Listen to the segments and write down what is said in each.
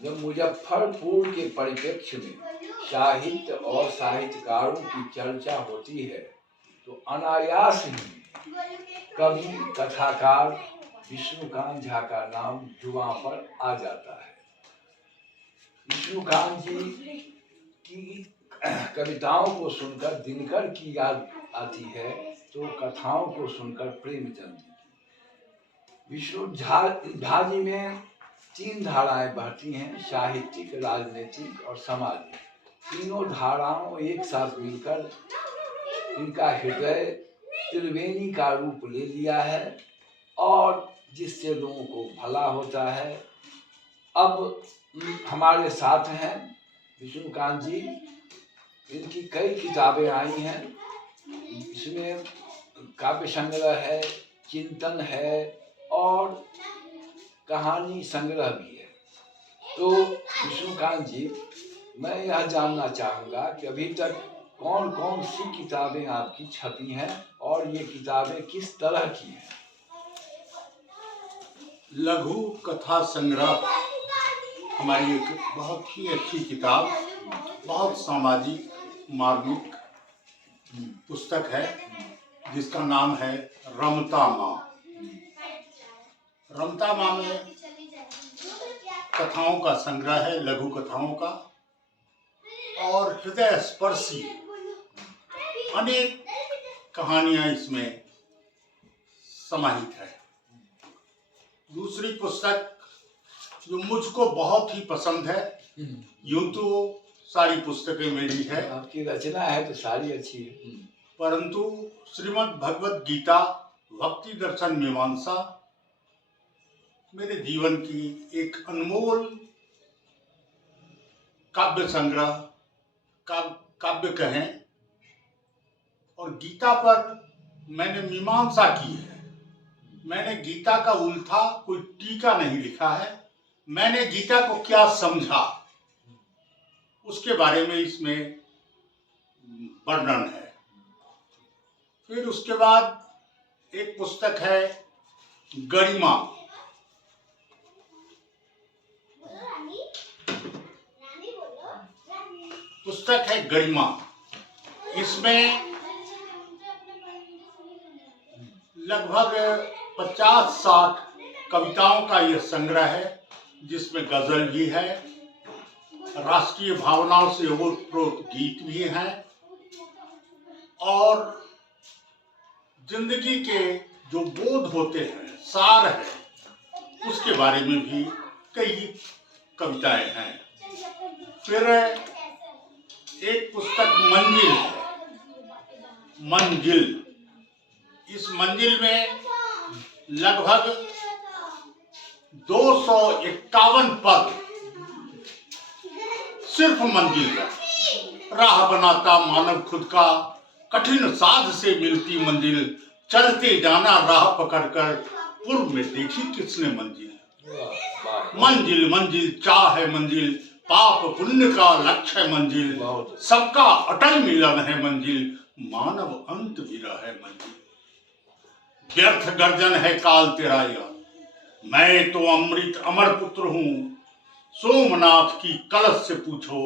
जब मुजफ्फरपुर के परिप्रेक्ष्य में साहित्य और साहित्यकारों की चर्चा होती है तो अनायास ही कवि कथाकार विष्णुकांत झा का नाम जुबां पर आ जाता है। विष्णुकांत जी की कविताओं को सुनकर दिनकर की याद आती है तो कथाओं को सुनकर प्रेमचंद जी की। विष्णु झा जी में 3 धाराएं बहती हैं, साहित्यिक, राजनीतिक और सामाजिक। तीनों धाराओं एक साथ मिलकर इनका हृदय त्रिवेणी का रूप ले लिया है और जिससे लोगों को भला होता है। अब हमारे साथ हैं विष्णुकांत जी, इनकी कई किताबें आई हैं, इसमें काव्य संग्रह है, चिंतन है और कहानी संग्रह भी है। तो विष्णुकांत जी, मैं यह जानना चाहूँगा कि अभी तक कौन कौन सी किताबें आपकी छपी हैं और ये किताबें किस तरह की हैं? लघु कथा संग्रह हमारी एक बहुत ही अच्छी किताब, बहुत सामाजिक मार्मिक पुस्तक है जिसका नाम है रमता माँ। रमता माँ में कथाओं का संग्रह है, लघु कथाओं का, और हृदय स्पर्शी अनेक कहानियां इसमें समाहित है। दूसरी पुस्तक जो मुझको बहुत ही पसंद है, यूं तो सारी पुस्तकें मेरी है, आपकी रचना है तो सारी अच्छी है, परंतु श्रीमद् भगवत गीता भक्ति दर्शन मीमांसा मेरे जीवन की एक अनमोल काव्य संग्रह, काव्य कहें, और गीता पर मैंने मीमांसा की है। मैंने गीता का उल्था कोई टीका नहीं लिखा है, मैंने गीता को क्या समझा उसके बारे में इसमें वर्णन है। फिर उसके बाद एक पुस्तक है गरिमा। पुस्तक है गरिमा। इसमें लगभग 50-60 कविताओं का यह संग्रह है, जिसमें गजल भी है, राष्ट्रीय भावनाओं से ओतप्रोत गीत भी हैं और जिंदगी के जो बोध होते हैं, सार है, उसके बारे में भी कई कविताएं हैं। फिर एक पुस्तक मंजिल है, मंजिल। इस मंजिल में लगभग 251 पद सिर्फ मंजिल का। राह बनाता मानव खुद का, कठिन साध से मिलती मंजिल, चलते जाना राह पकड़कर, पूर्व में देखी किसने मंजिल। मंजिल मंजिल चाह है मंजिल, पाप पुण्य का लक्ष्य है मंजिल, सबका अटल मिलन है मंजिल, मानव अंत विरह है मंजिल। व्यर्थ गर्जन है काल तेरा यह, मैं तो अमृत अमर पुत्र हूँ, सोमनाथ की कलश से पूछो,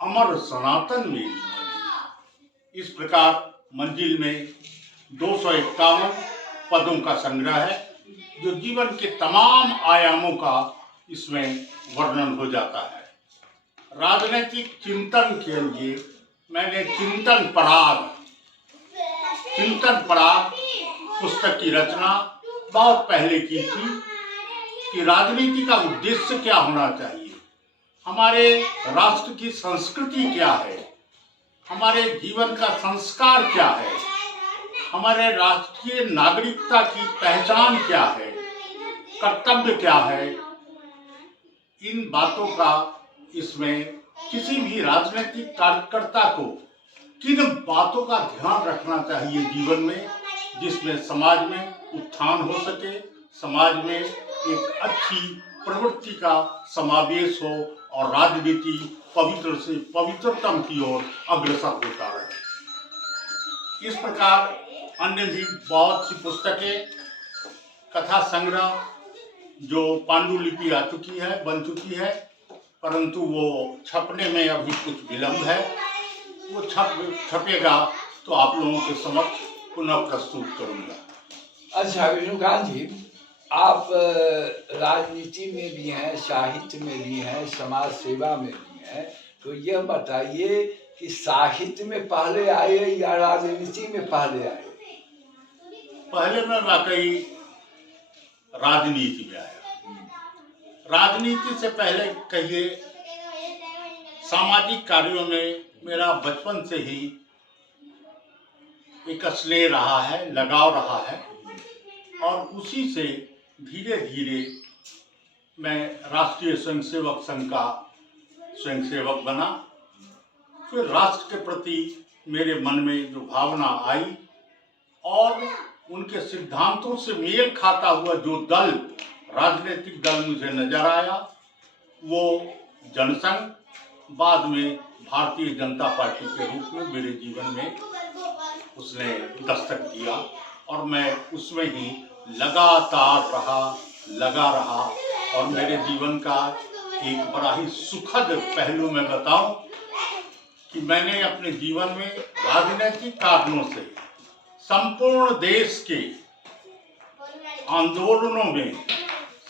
अमर सनातन मेरी मंजिल। इस प्रकार मंजिल में 251 पदों का संग्रह है, जो जीवन के तमाम आयामों का इसमें वर्णन हो जाता है। राजनीतिक चिंतन के लिए मैंने चिंतन पराग पुस्तक की रचना बहुत पहले की थी कि राजनीति का उद्देश्य क्या होना चाहिए, हमारे राष्ट्र की संस्कृति क्या है, हमारे जीवन का संस्कार क्या है, हमारे राष्ट्रीय नागरिकता की पहचान क्या है, कर्तव्य क्या है। इन बातों का इसमें किसी भी राजनीतिक कार्यकर्ता को किन बातों का ध्यान रखना चाहिए जीवन में, जिसमें समाज में उत्थान हो सके, समाज में एक अच्छी प्रवृत्ति का समावेश हो और राजनीति पवित्र से पवित्रतम की ओर अग्रसर होता रहे। इस प्रकार अन्य भी बहुत सी पुस्तकें, कथा संग्रह जो पांडुलिपि आ चुकी है, बन चुकी है, परंतु वो छपने में अभी कुछ विलम्ब है। वो छपेगा तो आप लोगों के समक्ष पुनः प्रस्तुत करूंगा। अच्छा विष्णुकांत जी, आप राजनीति में भी हैं, साहित्य में भी हैं, समाज सेवा में भी हैं, तो यह बताइए कि साहित्य में पहले आए या राजनीति में पहले आए? पहले मैं वाकई राजनीति में आया। राजनीति से पहले कहिए सामाजिक कार्यों में मेरा बचपन से ही एक स्नेह रहा है, लगाव रहा है, और उसी से धीरे धीरे मैं राष्ट्रीय स्वयंसेवक संघ का स्वयंसेवक बना। फिर राष्ट्र के प्रति मेरे मन में जो भावना आई और उनके सिद्धांतों से मेल खाता हुआ जो दल, राजनीतिक दल मुझे नजर आया, वो जनसंघ, बाद में भारतीय जनता पार्टी के रूप में मेरे जीवन में उसने दस्तक दिया और मैं उसमें ही लगातार लगा रहा। और मेरे जीवन का एक बड़ा ही सुखद पहलू मैं बताऊं कि मैंने अपने जीवन में राजनीतिक कारणों से संपूर्ण देश के आंदोलनों में,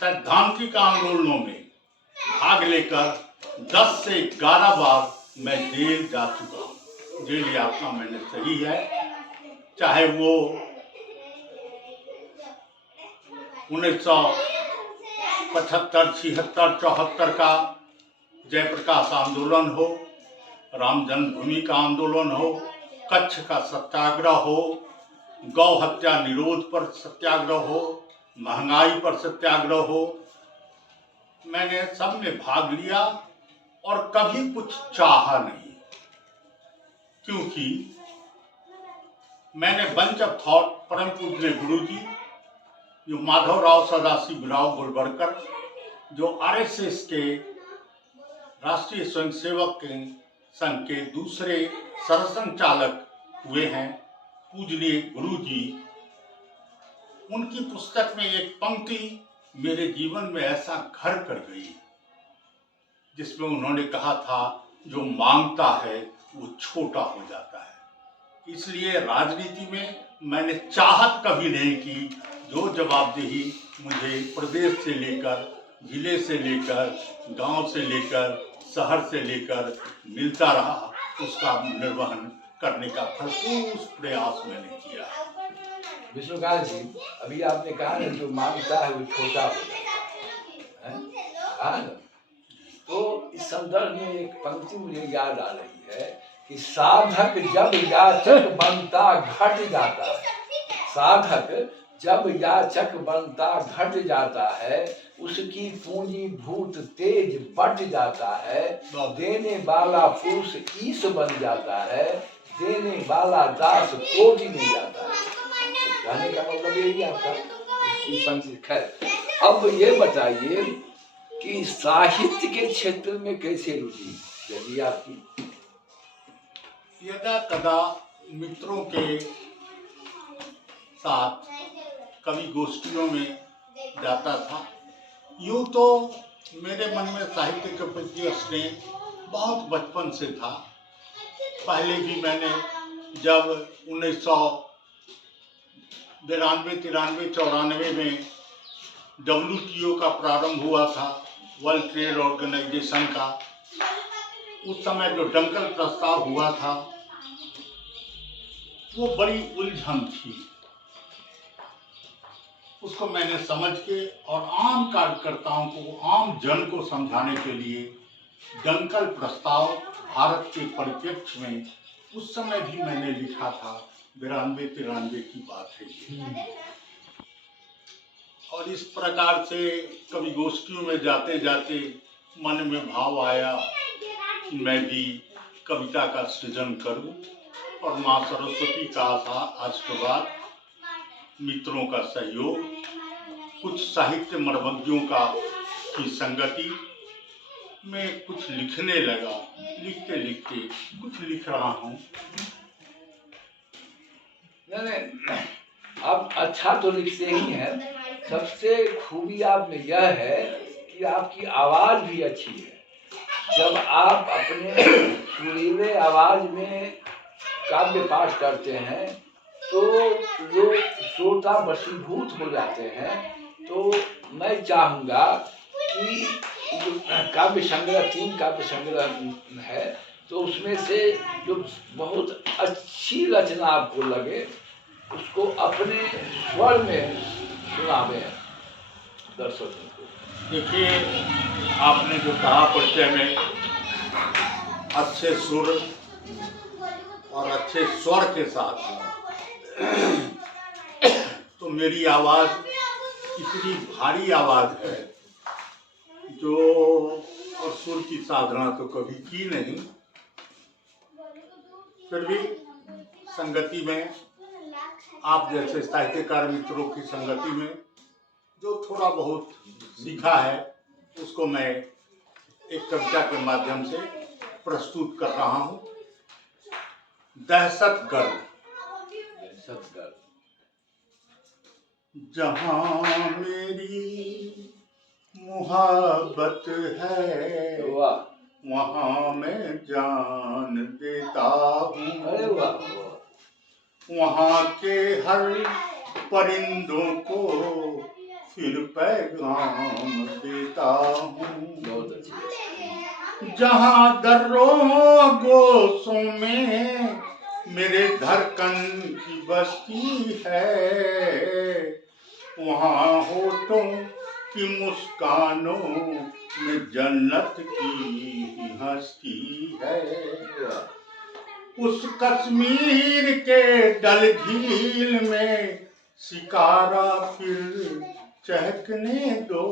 सैद्धांतिक आंदोलनों में भाग लेकर 10 से 11 बार मैं जेल जा चुका हूँ। जेल यात्रा मैंने सही है, चाहे वो 1975, 76, 74 का जयप्रकाश आंदोलन हो, राम जन्मभूमि का आंदोलन हो, कच्छ का सत्याग्रह हो, गौ हत्या निरोध पर सत्याग्रह हो, महंगाई पर सत्याग्रह हो, मैंने सब में भाग लिया और कभी कुछ चाहा नहीं, क्योंकि मैंने बंच ऑफ थॉट परम पूज्य गुरु जी, जो माधवराव सदाशिवराव गोलवलकर, जो आरएसएस के राष्ट्रीय स्वयंसेवक के संघ के दूसरे सरसंघचालक हुए हैं, पूजनीय गुरु जी, उनकी पुस्तक में एक पंक्ति मेरे जीवन में ऐसा घर कर गई, जिसमें उन्होंने कहा था, जो मांगता है वो छोटा हो जाता है। इसलिए राजनीति में मैंने चाहत कभी नहीं की। जो जवाबदेही मुझे प्रदेश से लेकर, जिले से लेकर, गांव से लेकर, शहर से लेकर मिलता रहा, उसका निर्वहन करने का भरपूर प्रयास मैंने किया। विष्णुकांत जी, अभी आपने कहा ना, जो मांगता है वो छोटा हो जाता है, कहा ना? तो इस संदर्भ में एक पंक्ति मुझे याद आ रही है कि साधक जब याचक बनता घट जाता है, साधक जब याचक बनता घट जाता है, उसकी पूंजीभूत तेज बढ़ जाता है, देने वाला पुरुष ईश बन जाता है, देने वाला दास कोटि में जाता है। कहने का मतलब यही आपका पंक्ति। खैर, अब ये बताइए कि साहित्य के क्षेत्र में कैसे रुचि यदि आपकी? यदा कदा मित्रों के साथ कवि गोष्ठियों में जाता था। यूँ तो मेरे मन में साहित्य के प्रति स्नेह बहुत बचपन से था। पहले भी मैंने जब 1992-93-94 में WTO का प्रारंभ हुआ था, वर्ल्ड ट्रेड ऑर्गेनाइजेशन का, उस समय जो डंकल प्रस्ताव हुआ था, वो बड़ी उलझन थी। उसको मैंने समझ के और आम कार्यकर्ताओं को, आम जन को समझाने के लिए डंकल प्रस्ताव भारत के परिप्रेक्ष्य में उस समय भी मैंने लिखा था। 92-93 की बात है। और इस प्रकार से कवि गोष्ठियों में जाते जाते मन में भाव आया कि मैं भी कविता का सृजन करूं, और माँ सरस्वती का आशीर्वाद, मित्रों का सहयोग, कुछ साहित्य मर्मज्ञों की संगति में कुछ लिखने लगा। लिखते लिखते कुछ लिख रहा हूँ। आप अच्छा तो लिखते ही हैं, सबसे खूबी आप में यह है कि आपकी आवाज भी अच्छी है। जब आप अपने सुरीले आवाज में काव्य पाठ करते हैं तो लोग श्रोता वशीभूत हो जाते हैं। तो मैं चाहूँगा कि जो काव्य संग्रह 3 काव्य संग्रह है तो उसमें से जो बहुत अच्छी रचना आपको लगे उसको अपने स्वर में सुनावे दर्शकों को। देखिए, आपने जो कहा परिचय में अच्छे सुर और अच्छे स्वर के साथ, तो मेरी आवाज इतनी भारी आवाज है जो, और सुर की साधना तो कभी की नहीं, फिर भी संगति में आप जैसे साहित्यकार मित्रों की संगति में जो थोड़ा बहुत सीखा है उसको मैं एक कविता के माध्यम से प्रस्तुत कर रहा हूँ। दहशत गर्द। जहाँ मेरी मुहब्बत है वहाँ मैं जान देता हूँ। वहाँ के हर परिंदों को फिर पैगाम देता हूँ। जहाँ दर्रों गोशों में मेरे धड़कन की बस्ती है वहाँ होठों की मुस्कानों में जन्नत की हस्ती है। उस कश्मीर के डल झील में शिकारा फिर चहकने दो।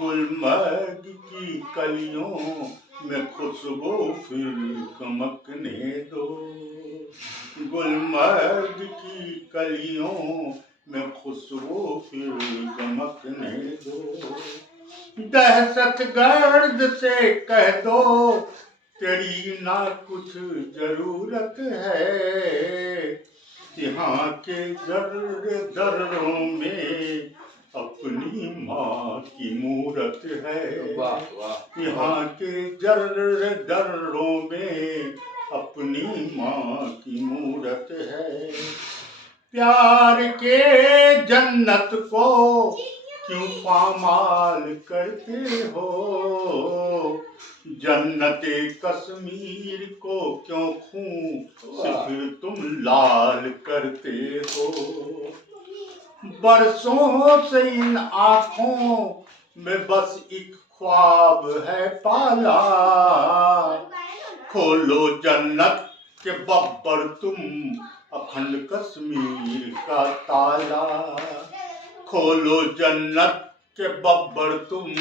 गुलमर्ग की कलियों में खुशबू फिर चमकने दो। गुलमर्ग की कलियों में खुशबू फिर चमकने दो। दहशत गर्द से कह दो तेरी ना कुछ जरूरत है। यहाँ के दर्रों में अपनी माँ की मूरत है। यहाँ के दर्रों में अपनी माँ की मूरत है। प्यार के जन्नत को क्यों पामाल करते हो। जन्नते कश्मीर को क्यों खून से फिर तुम लाल करते हो। बरसों से इन आँखों में बस एक ख्वाब है पाला। खोलो जन्नत के बब्बर तुम अखंड कश्मीर का ताला। खोलो जन्नत के बब्बर तुम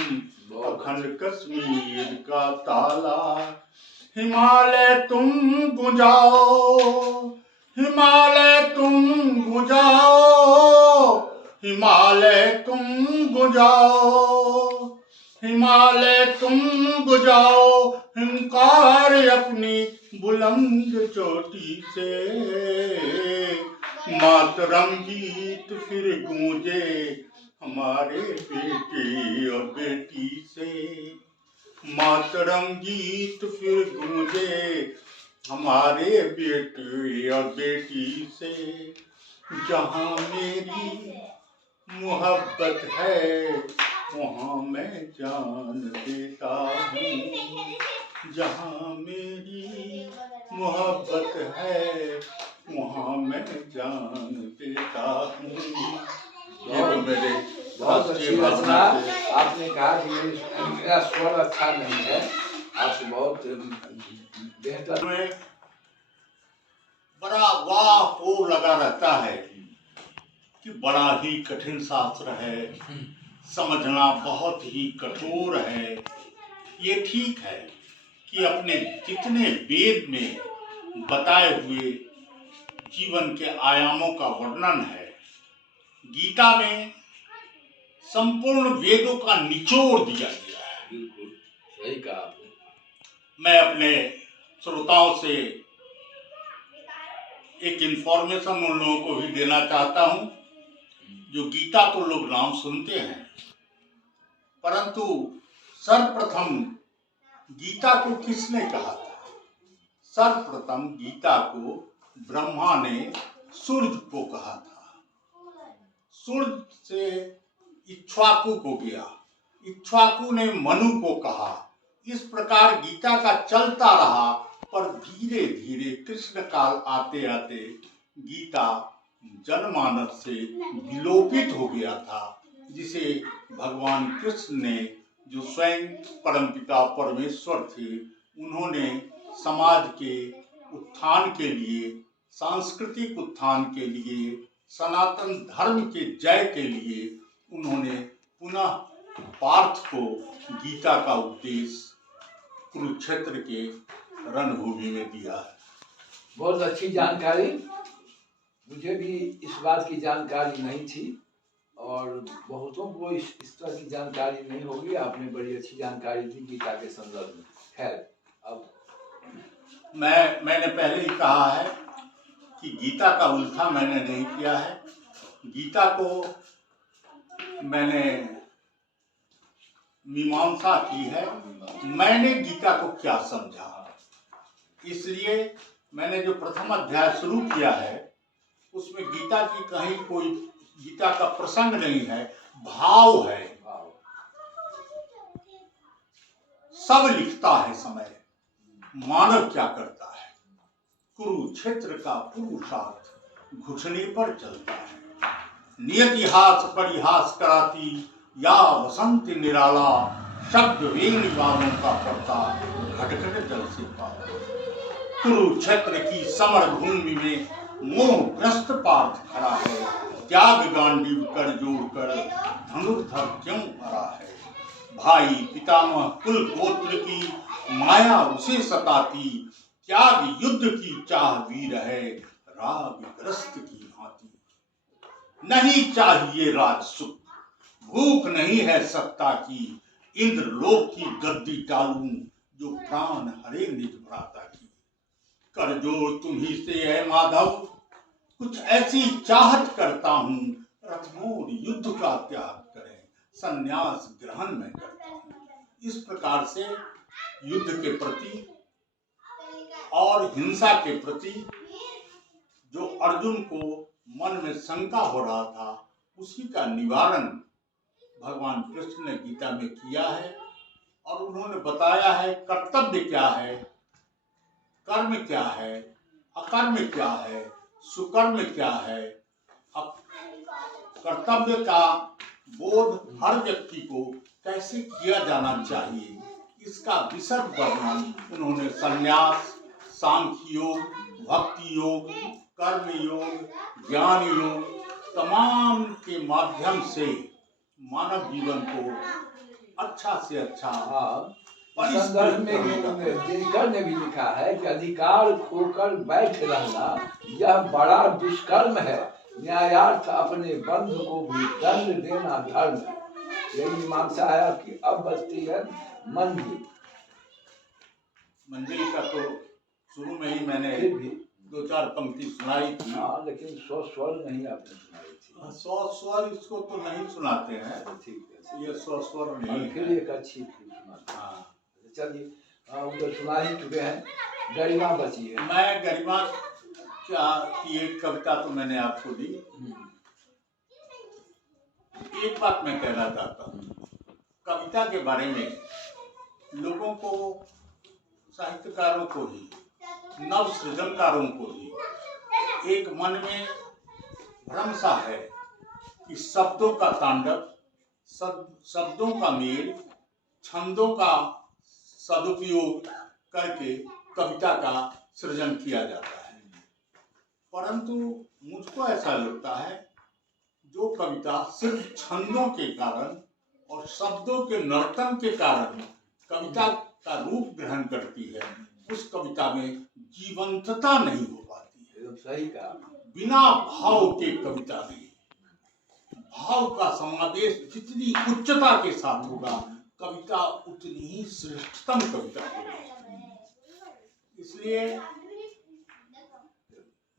अखंड कश्मीर का ताला। हिमालय तुम गुंजाओ। हिमालय तुम गुंजाओ। हिमालय तुम गुंजाओ। हिमालय तुम गुंजाओ हिंकार अपनी बुलंद चोटी से। मातरम गीत फिर गूंजे हमारे बेटे और बेटी से। मातरम गीत फिर गूंजे हमारे बेटे और बेटी से। जहाँ मेरी मोहब्बत है वहाँ मैं जान देता हूँ। जहाँ मेरी मोहब्बत है वहाँ मैं जान देता हूँ। ये तो मेरे बहुत अच्छी रचना। आपने कहा कि मेरा स्वर अच्छा नहीं है, आप बहुत बेहतर में बड़ा वाह हो लगा रहता है कि बड़ा ही कठिन शास्त्र है, समझना बहुत ही कठोर है। ये ठीक है कि अपने जितने वेद में बताए हुए जीवन के आयामों का वर्णन है, गीता में संपूर्ण वेदों का निचोड़ दिया गया है। बिल्कुल सही कहा आपने। मैं अपने श्रोताओं से एक इंफॉर्मेशन उन लोगों को भी देना चाहता हूं जो गीता तो लोग नाम सुनते हैं परंतु सर्वप्रथम गीता को किसने कहा था? सर्वप्रथम गीता को ब्रह्मा ने सूर्य को कहा था। सूर्य से इक्ष्वाकु को गया, इक्ष्वाकु ने मनु को कहा। इस प्रकार गीता का चलता रहा, पर धीरे धीरे कृष्ण काल आते आते गीता जनमानस से विलोपित हो गया था, जिसे भगवान कृष्ण ने, जो स्वयं परमपिता परमेश्वर थे, उन्होंने समाज के उत्थान के लिए, सांस्कृतिक उत्थान के लिए, सनातन धर्म के जय के लिए उन्होंने पुनः पार्थ को गीता का उपदेश कुरुक्षेत्र के रणभूमि में दिया है। बहुत अच्छी जानकारी, मुझे भी इस बात की जानकारी नहीं थी और बहुतों को इस तरह की जानकारी नहीं होगी। आपने बड़ी अच्छी जानकारी दी गीता के संदर्भ में। खैर, अब मैंने पहले ही कहा है कि गीता का उल्था मैंने नहीं किया है। गीता को मैंने मीमांसा की है, मैंने गीता को क्या समझा, इसलिए मैंने जो प्रथम अध्याय शुरू किया है उसमें गीता की कहीं कोई गीता का प्रसंग नहीं है, भाव है। सब लिखता है समय, मानव क्या करता है। कुरुक्षेत्र का पुरुषार्थ घुटने पर चलता है। नियति हास परिहास कराती, या वसंत निराला, शब्द वेणी वालों का पड़ता, घटघट जल से पार। कुरुक्षेत्र की समर भूमि में मोहग्रस्त पार्थ खड़ा है, त्याग गांडीव कर जोड़कर धनुर्धर क्यों भरा है। भाई पितामह कुल गोत्र की माया उसे सताती, त्याग युद्ध की चाह वीर है, राग ग्रस्त की भांति। नहीं चाहिए राज सुख, भूख नहीं है सत्ता की, इंद्र लोक की गद्दी टालूं, जो प्राण हरे निज भ्राता की। कर जोड़ तुम्ही से है माधव, कुछ ऐसी चाहत करता हूं, रथमोर युद्ध का त्याग करें, संन्यास ग्रहण में करता हूं। इस प्रकार से युद्ध के प्रति और हिंसा के प्रति जो अर्जुन को मन में शंका हो रहा था, उसी का निवारण भगवान कृष्ण ने गीता में किया है। और उन्होंने बताया है कर्तव्य क्या है, कर्म क्या है, अकर्म क्या है, सुकर्म क्या है। कर्तव्य का बोध हर व्यक्ति को कैसे किया जाना चाहिए, इसका विशद वर्णन उन्होंने संन्यास, सांख्य योग, भक्ति योग, कर्म योग, ज्ञान योग तमाम के माध्यम से मानव जीवन को अच्छा से अच्छा संदर्भ में दिनकर ने भी लिखा है कि अधिकार खोकर बैठ रहना यह बड़ा दुष्कर्म है, न्यायार्थ अपने बंधु को भी दंड देना धर्म है। यही मीमांसा है आपकी। अब बचती है मंजिल। मंजिल का तो शुरू में ही मैंने भी 2-4 पंक्ति सुनाई थी। हाँ, लेकिन स्वर नहीं आपने सुनाई थी। स्वर इसको तो नहीं सुनाते हैं। ठीक है, ये स्वर नहीं फिर है। एक अच्छी थी। हाँ, चलिए, उधर सुना ही चुके हैं, गरिमा बची है। मैं गरिमा क्या की एक कविता तो मैंने आपको दी। एक बात मैं कहना चाहता हूँ, कविता के बारे में लोगों को, साहित्यकारों को ही, नव सृजनकारों को ही एक मन में भ्रम सा है कि शब्दों का तांडव, शब्दों का मेल, छंदों का सदुपयोग करके कविता का सृजन किया जाता है। परंतु मुझको ऐसा लगता है जो कविता सिर्फ छंदों के कारण और शब्दों के नर्तन के कारण कविता का रूप ग्रहण करती है, उस कविता में जीवंतता नहीं हो पाती है। सही कहा। बिना भाव के कविता नहीं। भाव का समावेश जितनी उच्चता के साथ होगा, कविता उतनी ही श्रेष्ठतम कविता होगी। इसलिए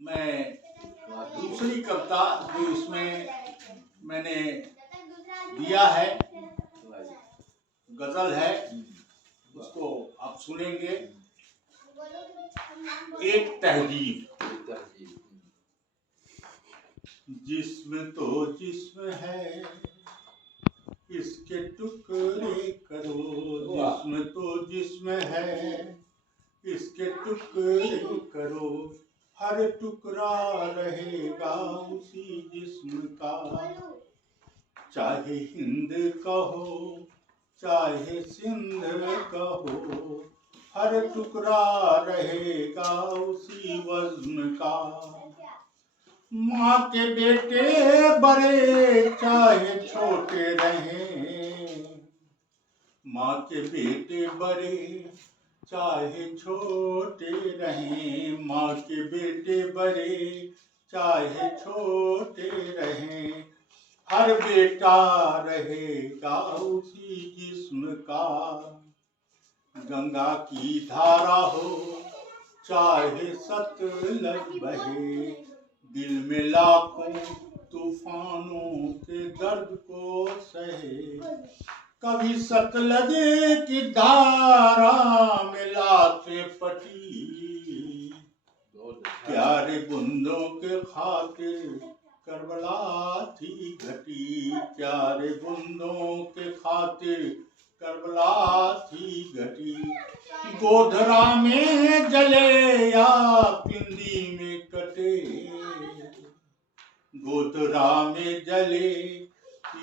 मैं दूसरी कविता जो इसमें मैंने दिया है, गजल है, उसको आप सुनेंगे। एक तहजीब। जिस्म तो जिस्म है, इसके टुकड़े करो। जिस्म तो जिस्म है, इसके टुकड़े करो। हर टुकड़ा रहेगा उसी जिस्म का। चाहे हिंद कहो चाहे सिंध कहो, हर टुकड़ा रहेगा उसी वज़्न का। माँ के बेटे बड़े चाहे छोटे रहें, माँ के बेटे बड़े चाहे छोटे रहें, माँ के बेटे बड़े चाहे छोटे रहें, हर बेटा रहेगा उसी जिस्म का। गंगा की धारा हो चाहे सतलज बहे, दिल में लाखों तूफानों के दर्द को सहे। कभी सतलज की धारा में लाशें फटी, प्यारे बूंदों के खातिर करबला थी घटी। प्यारे बूंदों के खातिर करबला थी घटी। गोधरा में जले या पिंडी में कटे, गोधरा में जले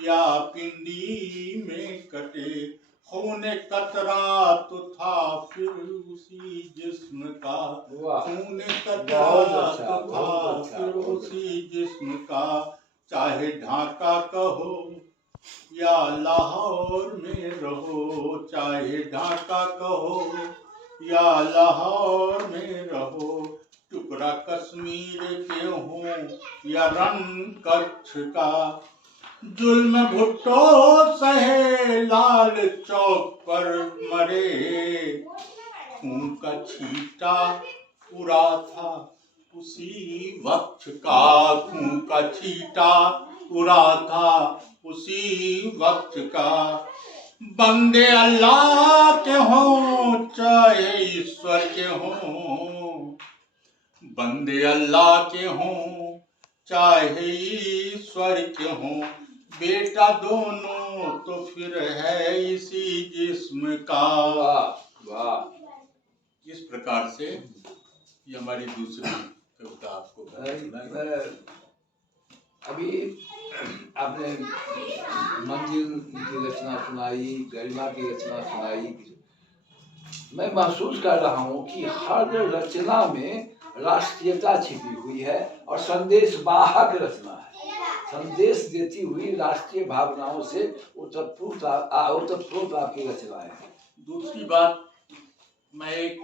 या पिंडी में कटे। खून कतरा तो था फिर उसी जिस्म का। खून कतरा तो था फिर उसी जिस्म का। चाहे ढाका कहो या लाहौर में रहो, चाहे ढाका कहो या लाहौर में रहो। टुकड़ा कश्मीर के हो या रन कच्छ का, जुल्म भुट्टो सहे लाल चौक पर मरे। खून का छींटा उड़ा था उसी वक्त का, खून का छींटा उड़ा था उसी वक्त का। बंदे अल्लाह के हों चाहे ईश्वर के हों, बंदे अल्लाह के हों चाहे ईश्वर के हों, बेटा दोनों तो फिर है इसी जिस्म का। इस प्रकार से ये हमारी दूसरी कविता आपको अभी आपने मंजिल की रचना सुनाई, गरिमा की रचना सुनाई। मैं महसूस कर रहा हूँ कि हर रचना में राष्ट्रीयता छिपी हुई है और संदेश वाहक रचना है। संदेश देती हुई राष्ट्रीय भावनाओं से ओतप्रोत आपकी रचना है। दूसरी बात, मैं एक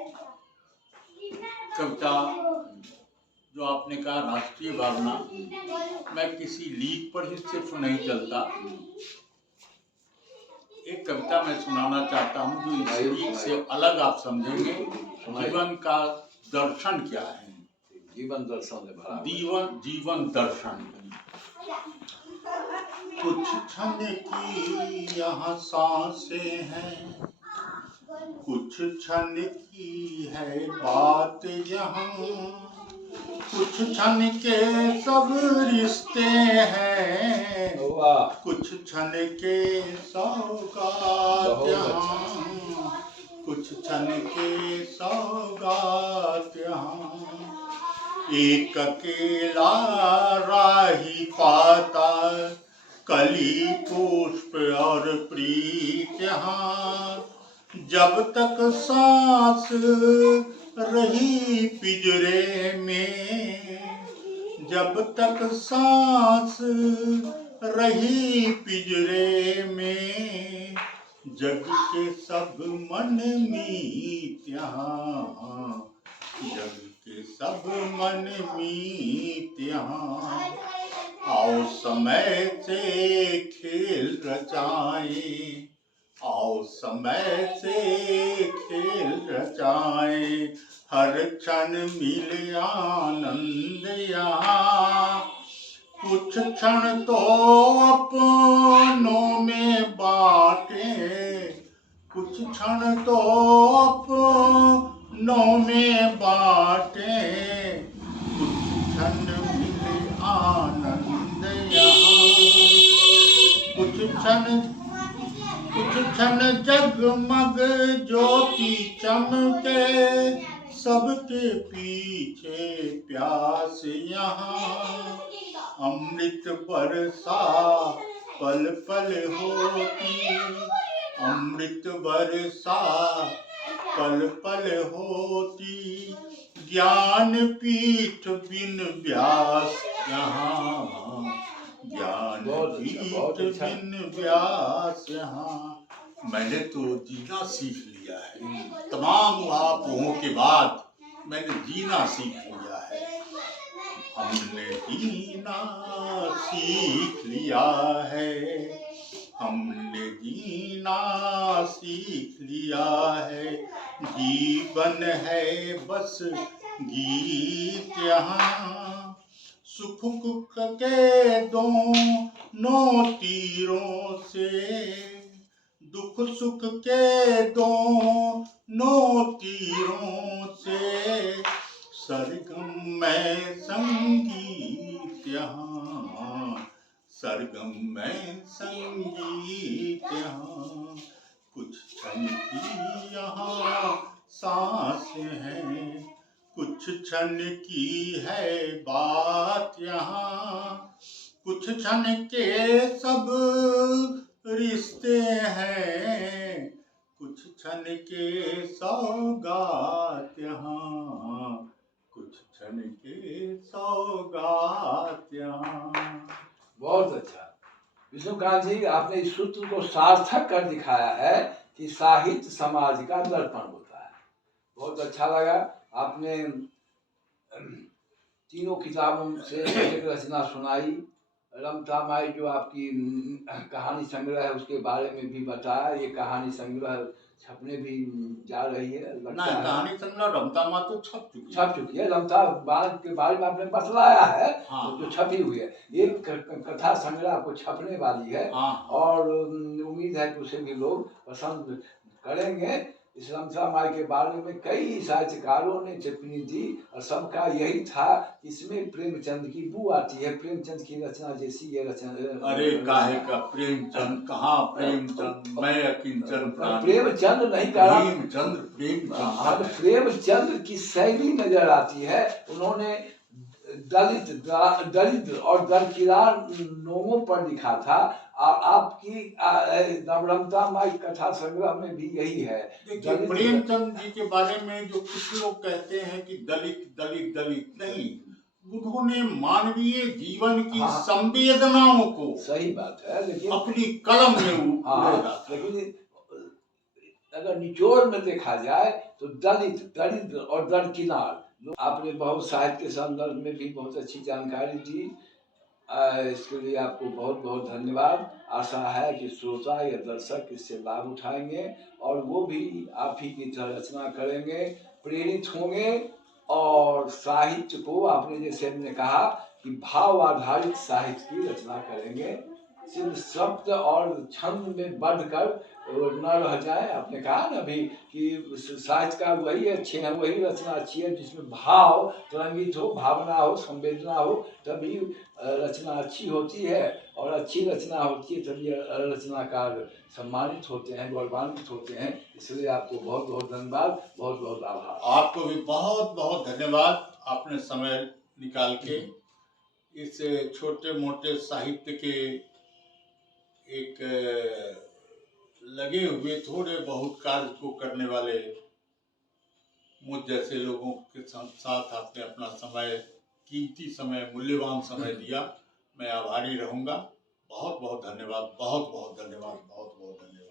कविता जो आपने कहा राष्ट्रीय भावना, मैं किसी लीग पर ही सिर्फ नहीं चलता। एक कविता मैं सुनाना चाहता हूँ जो इस लीग से अलग आप समझेंगे। जीवन का दर्शन क्या है? जीवन दर्शन है। जीवन दर्शन। कुछ क्षण की यहाँ सांसें हैं, कुछ क्षण की है बात यहाँ, कुछ क्षण के सब रिश्ते हैं, कुछ क्षण के सौगात यहाँ, कुछ क्षण के सौगात यहाँ। एक अकेला राही पाता कली पुष्प और प्रीत यहाँ, जब तक सांस रही पिंजरे में, जब तक सांस रही पिंजरे में, जग के सब मन मीत यहाँ, जग के सब मन मीत यहाँ। आओ समय से खेल रचाएं, आओ समय से खेल रचाएं, हर क्षण मिले आनंद यहाँ। कुछ क्षण तो अपनों में बांटे, कुछ क्षण तो अपनों में बाटे, कुछ क्षण मिले आनंद यहाँ। कुछ क्षण जगमग ज्योति चमके, सबके पीछे प्यास यहाँ। अमृत बरसा पल पल होती, अमृत बरसा पल पल होती, ज्ञान पीठ बिन व्यास यहाँ। ज्ञान पीठ बिन व्यास यहाँ। मैंने तो जीना सीख लिया है, तमाम आपों के बाद मैंने जीना सीख लिया है। हमने जीना सीख लिया है, हमने जीना सीख लिया है। जीवन है बस गीत यहाँ, सुख दुख के दोनों तीरों से, दुख सुख के दोनों तीरों से, सरगम में संगीत यहाँ, सरगम में संगीत यहाँ। कुछ क्षण की यहाँ सांस है, कुछ क्षण की है बात यहाँ। कुछ क्षण के सब रिश्ते हैं, कुछ क्षण के सौगात यहाँ, कुछ क्षण के सौगात यहाँ। बहुत अच्छा विष्णुकांत जी, आपने इस सूत्र को सार्थक कर दिखाया है कि साहित्य समाज का दर्पण होता है। बहुत अच्छा लगा। आपने तीनों किताबों से एक रचना सुनाई। रमता माई जो आपकी कहानी संग्रह है उसके बारे में भी बताया। ये कहानी संग्रह छपने भी जा रही है, लगता है। कहानी संग्रह रमता माँ तो छप चुकी है। रमता बाग के बारे में आपने बतलाया है। हाँ, तो छपी हुई है। एक कथा संग्रह आपको छपने वाली है। हाँ, और उम्मीद है कि उसे भी लोग पसंद करेंगे। इस रमता माई के बारे में कई साहित्यकारों ने टिप्पणी दी और सबका यही था, इसमें प्रेमचंद की बू आती है। प्रेमचंद की रचना जैसी ये रचना। अरे काहे का प्रेमचंद, कहाँ प्रेमचंद, मैं अकिंचन प्राणी। प्रेमचंद नहीं कहा, प्रेमचंद प्रेमचंद की शैली नजर आती है। उन्होंने दलित, दरिद्र और दरकिरार लोगों पर लिखा था। और आपकी रमता माई कथा संग्रह में भी यही है। देखिए, प्रेमचंद जी के बारे में जो कुछ लोग कहते हैं कि दलित दलित दलित, नहीं, उन्होंने मानवीय जीवन की संवेदनाओं को, सही बात है, लेकिन अपनी कलम में लेकिन अगर निचोड़ में देखा जाए तो दलित, दरिद्र और दरकिनार। आपने बहुत साहित्य के संदर्भ में भी बहुत अच्छी जानकारी दी। इसके लिए आपको बहुत बहुत धन्यवाद। आशा है कि श्रोता या दर्शक इससे लाभ उठाएंगे और वो भी आप ही की तरह रचना करेंगे, प्रेरित होंगे। और साहित्य को आपने जैसे हमने कहा कि भाव आधारित साहित्य की रचना करेंगे, सिर्फ शब्द और छंद में बढ़कर न रह जाए। आपने कहा ना अभी कि साहित्य का वही अच्छे हैं, वही रचना अच्छी है जिसमें भाव तरंगित हो, भावना हो, संवेदना हो, तभी रचना अच्छी होती है। और अच्छी रचना होती है तभी रचनाकार सम्मानित होते हैं, गौरवान्वित होते हैं। इसलिए आपको बहुत बहुत धन्यवाद, बहुत बहुत आभार। आपको भी बहुत बहुत धन्यवाद। आपने समय निकाल के इस छोटे मोटे साहित्य के एक लगे हुए थोड़े बहुत कार्य को करने वाले मुझ जैसे लोगों के साथ आपने अपना समय, कीमती समय, मूल्यवान समय दिया। मैं आभारी रहूंगा। बहुत बहुत धन्यवाद, बहुत बहुत धन्यवाद, बहुत बहुत धन्यवाद।